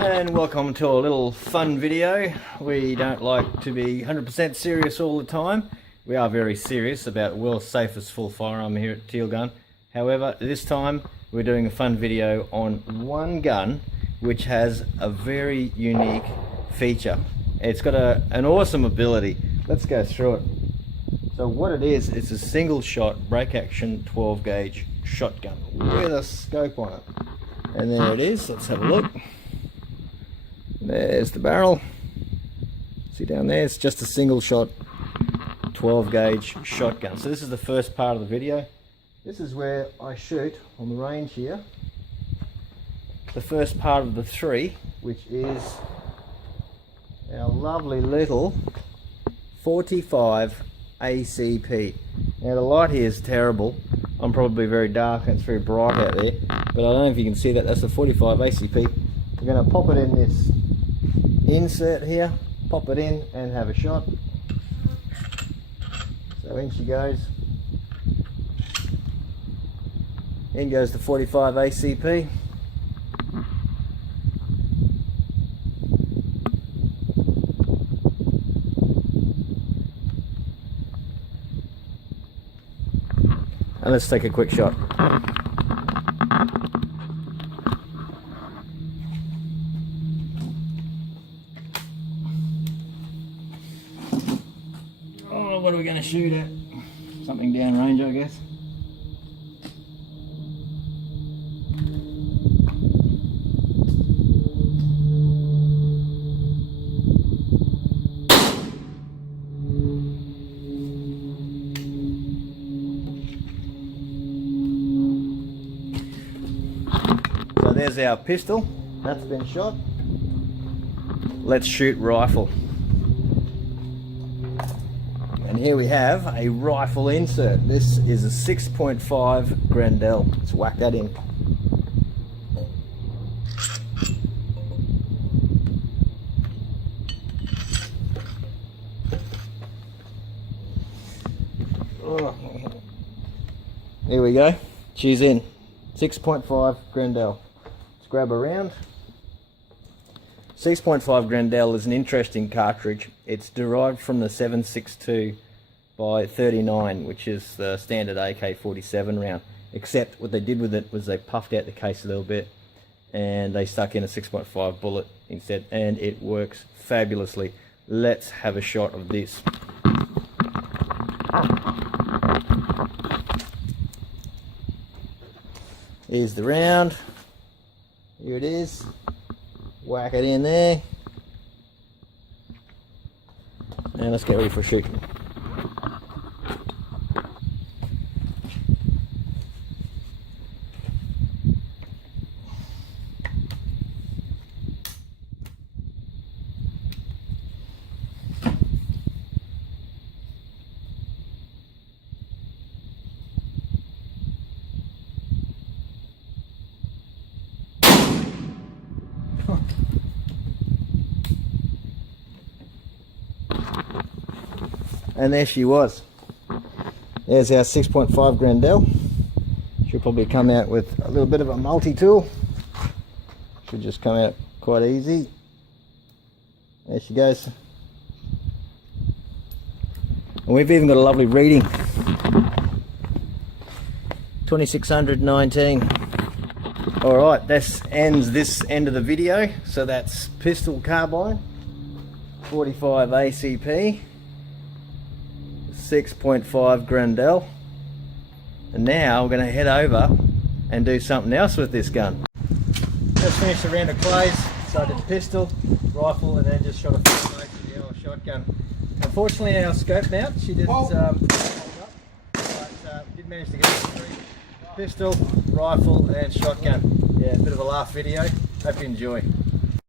And welcome to a little fun video. We don't like to be 100% serious all the time. We are very serious about the world's safest full firearm here at Teal Gun. However, this time we're doing a fun video on one gun which has a very unique feature. It's got an awesome ability. Let's go through it. So what it is, it's a single shot break action 12 gauge shotgun with a scope on it. And there it is. Let's have a look. There's the barrel. See down there, it's just a single shot 12 gauge shotgun. So this is the first part of the video. This is where I shoot on the range here. The first part of the three, which is our lovely little 45 ACP. Now the light here is terrible. I'm probably very dark and it's very bright out there, but I don't know if you can see that. That's the 45 ACP. We're going to pop it in this insert here, pop it in and have a shot. So in she goes. In goes the 45 ACP. And let's take a quick shot. Oh, what are we going to shoot at? Something downrange, I guess. So there's our pistol, that's been shot. Let's shoot rifle. And here we have a rifle insert. This is a 6.5 Grendel. Let's whack that in. Oh. Here we go. She's in. 6.5 Grendel. Let's grab a round. 6.5 Grendel is an interesting cartridge. It's derived from the 7.62 by 39, which is the standard AK-47 round. Except what they did with it was they puffed out the case a little bit and they stuck in a 6.5 bullet instead, and it works fabulously. Let's have a shot of this. Here's the round. Here it is. Whack it in there. And let's get ready for shooting. And there she was. There's our 6.5 Grendel. She'll probably come out with a little bit of a multi-tool. Should just come out quite easy. There she goes. And we've even got a lovely reading. 2619. Alright, this ends this end of the video. So that's pistol carbine, 45 ACP, 6.5 Grendel, and now we're going to head over and do something else with this gun. Just finished a round of clays, so I did pistol, rifle, and then just shot a few smokes with the old shotgun. Unfortunately our scope mount, she didn't hold up, but did manage to get it through. Pistol, rifle and shotgun. Yeah, a bit of a laugh video. Hope you enjoy.